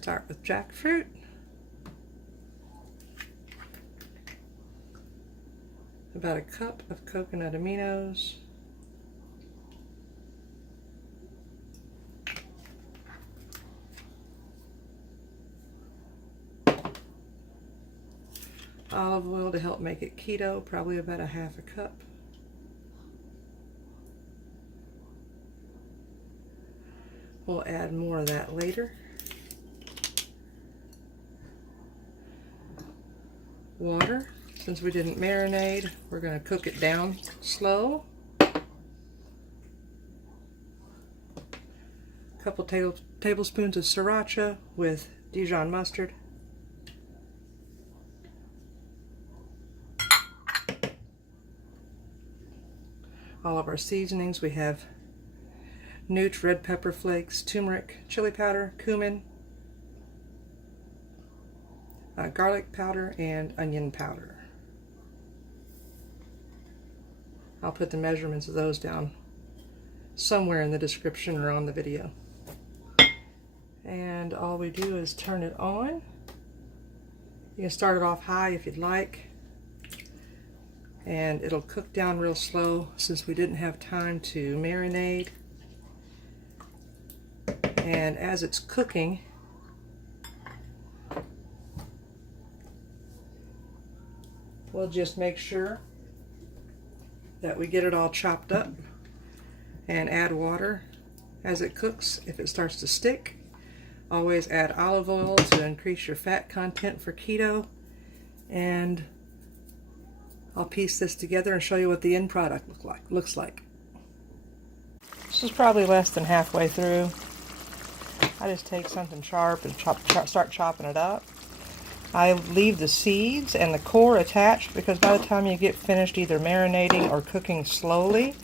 Start with jackfruit. About a cup of coconut aminos. Olive oil to help make it keto, probably about a half a cup. We'll add more of that later. Water. Since we didn't marinate, we're going to cook it down slow. A couple tablespoons of sriracha with Dijon mustard. All of our seasonings, we have Newt red pepper flakes, turmeric, chili powder, cumin, garlic powder, and onion powder. I'll put the measurements of those down somewhere in the description or on the video. And all we do is turn it on. You can start it off high if you'd like. And it'll cook down real slow since we didn't have time to marinate. And as it's cooking, we'll just make sure that we get it all chopped up and add water as it cooks. If it starts to stick, always add olive oil to increase your fat content for keto. And I'll piece this together and show you what the end product looks like. This is probably less than halfway through. I just take something sharp and start chopping it up. I leave the seeds and the core attached because by the time you get finished either marinating or cooking slowly,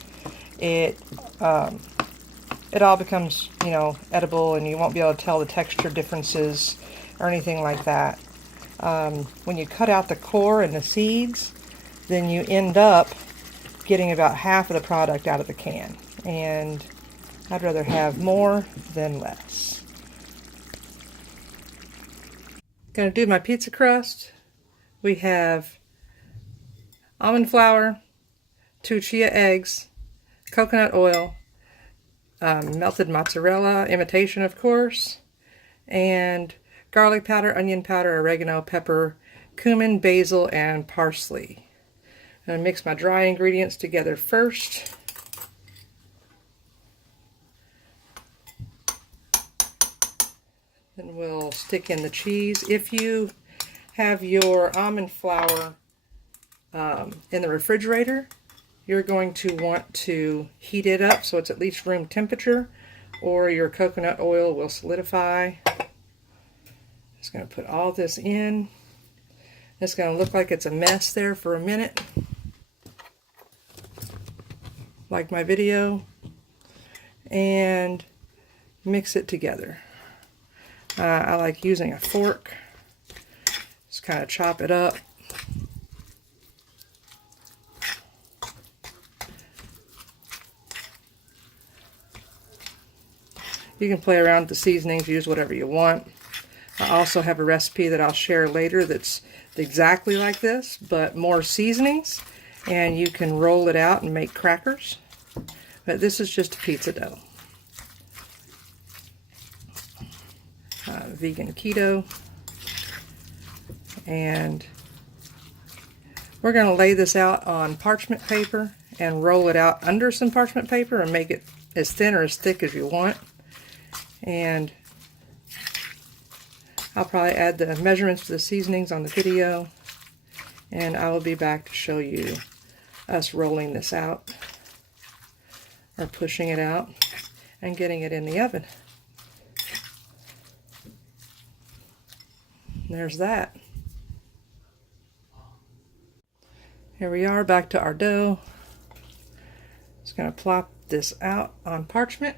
it all becomes, you know, edible, and you won't be able to tell the texture differences or anything like that. When you cut out the core and the seeds, then you end up getting about half of the product out of the can. And I'd rather have more than less. Gonna do my pizza crust. We have almond flour, 2 chia eggs, coconut oil, melted mozzarella, imitation of course, and garlic powder, onion powder, oregano, pepper, cumin, basil, and parsley. I'm going to mix my dry ingredients together first. Then we'll stick in the cheese. If you have your almond flour in the refrigerator, you're going to want to heat it up so it's at least room temperature, or your coconut oil will solidify. Just going to put all this in. It's going to look like it's a mess there for a minute, like my video, and mix it together. I like using a fork. Just kind of chop it up. You can play around with the seasonings, use whatever you want. I also have a recipe that I'll share later that's exactly like this, but more seasonings, and you can roll it out and make crackers. But this is just a pizza dough. Veganketo. And we're going to lay this out on parchment paper and roll it out under some parchment paper and make it as thin or as thick as you want. And I'll probably add the measurements to the seasonings on the video, and I will be back to show you us rolling this out, or pushing it out, and getting it in the oven. There's that. Here we are, back to our dough. Just going to plop this out on parchment.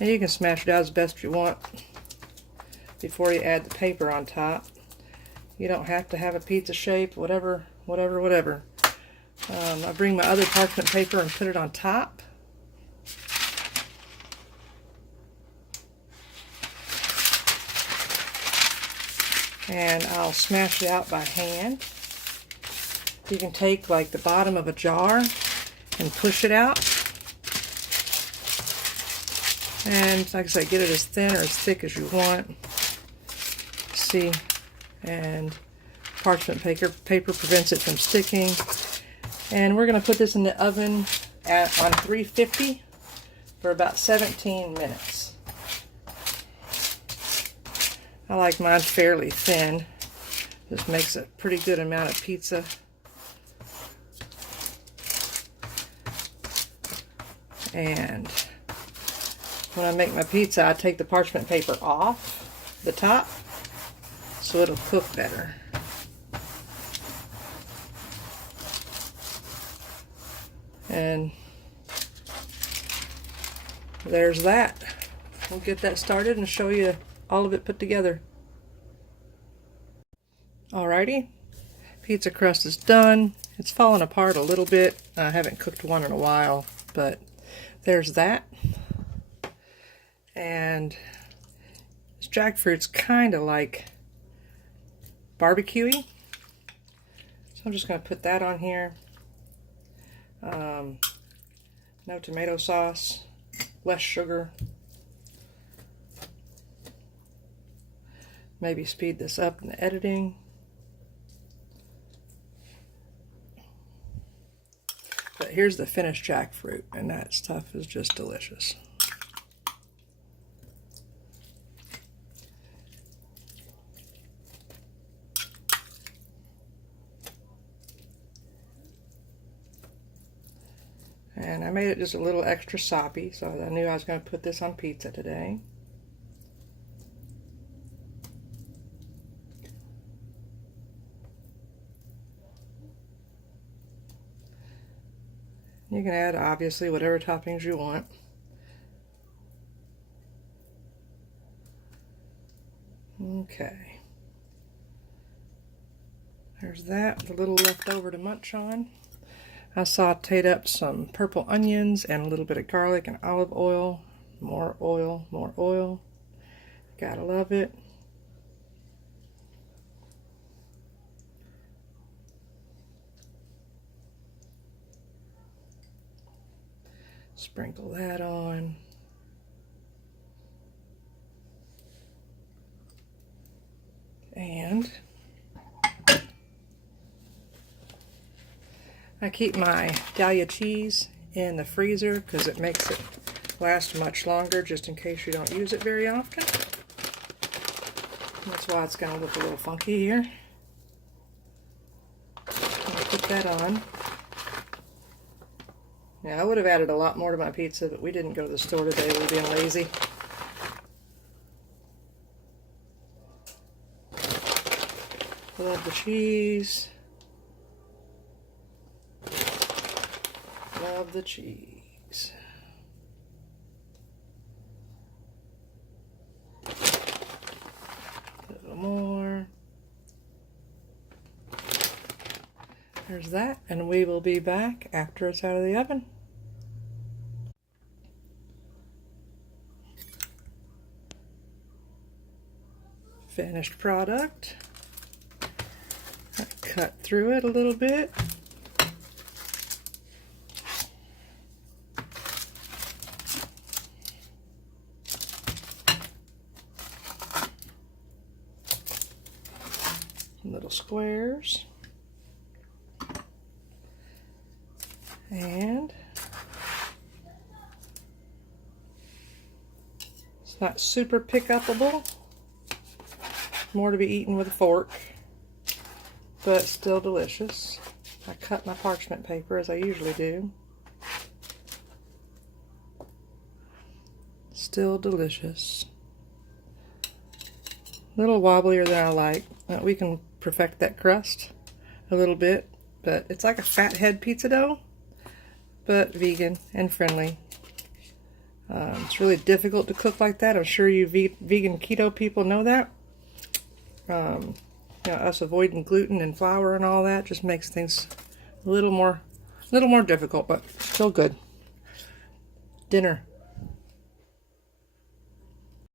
And you can smash it out as best you want before you add the paper on top. You don't have to have a pizza shape, whatever. I bring my other parchment paper and put it on top. and I'll smash it out by hand. You can take like the bottom of a jar and push it out. And like I said, get it as thin or as thick as you want. See, and parchment paper prevents it from sticking. And we're going to put this in the oven on 350 for about 17 minutes. I like mine fairly thin. This makes a pretty good amount of pizza. And when I make my pizza, I take the parchment paper off the top so it'll cook better. And there's that. We'll get that started and show you all of it put together. Alrighty, pizza crust is done. It's fallen apart a little bit. I haven't cooked one in a while, but there's that. And this jackfruit's kind of like barbecue-y. So I'm just going to put that on here. No tomato sauce, less sugar. Maybe speed this up in the editing. But here's the finished jackfruit, and that stuff is just delicious. And I made it just a little extra soppy, so I knew I was going to put this on pizza today. You can add, obviously, whatever toppings you want. Okay. There's that, a little left over to munch on. I sauteed up some purple onions and a little bit of garlic and olive oil. More oil, more oil. Gotta love it. Sprinkle that on. And I keep my Dahlia cheese in the freezer because it makes it last much longer, just in case you don't use it very often. That's why it's going to look a little funky here. I'll put that on. Yeah, I would have added a lot more to my pizza, but we didn't go to the store today. We were being lazy. Love the cheese. Love the cheese. A little more. There's that, and we will be back after it's out of the oven. Finished product. I cut through it a little bit. Little squares. And it's not super pick-upable. More to be eaten with a fork, but still delicious. I cut my parchment paper as I usually do. Still delicious. A little wobblier than I like. We can perfect that crust a little bit, but it's like a fathead pizza dough, but vegan and friendly. It's really difficult to cook like that. I'm sure you vegan keto people know that. You know, us avoiding gluten and flour and all that just makes things a little more difficult, but still good. Dinner.